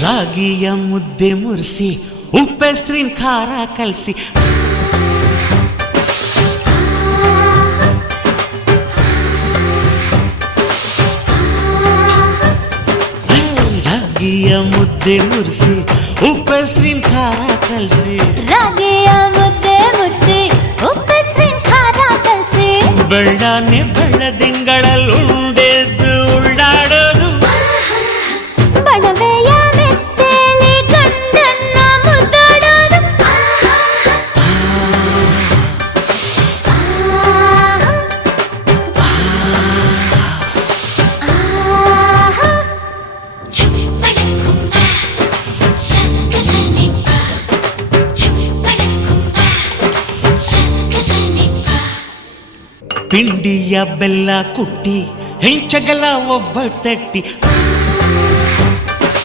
ರಾಗಿಯ ಮುದ್ದೆ ಮುರಿಸಿ ಉಪ್ಪೆಸ್ರಿನ ಖಾರ ಕಲಸಿ ರಾಗಿಯ ಮುದ್ದೆ ಮುರಿಸಿ ಉಪ್ಪೆಸ್ರಿನ ಖಾರ ಕಲಸಿ ರಾಗಿಯ ಮುದ್ದೆ ಮುರಿಸಿ ಉಪ್ಪೆಸ್ರಿನ ಖಾರ ಕಲಸಿ ಬೆಳ್ಳಾನೆ ಬೆಳ್ಳದಿಂಗಳಲ್ಲಿ ಉಂಡೆದ್ದು ಉಳ್ಳಾಡೋದು ಬಣವೆಯ ಮೆತ್ತೇಲಿ ಗಂಡನ್ನ ಮುದ್ದಾಡೋದು ಪಿಂಡಿಯ ಬೆಲ್ಲ ಕುಟ್ಟಿ ಹೆಂಚಗಲ ಒಬ್ಬ ತಟ್ಟಿ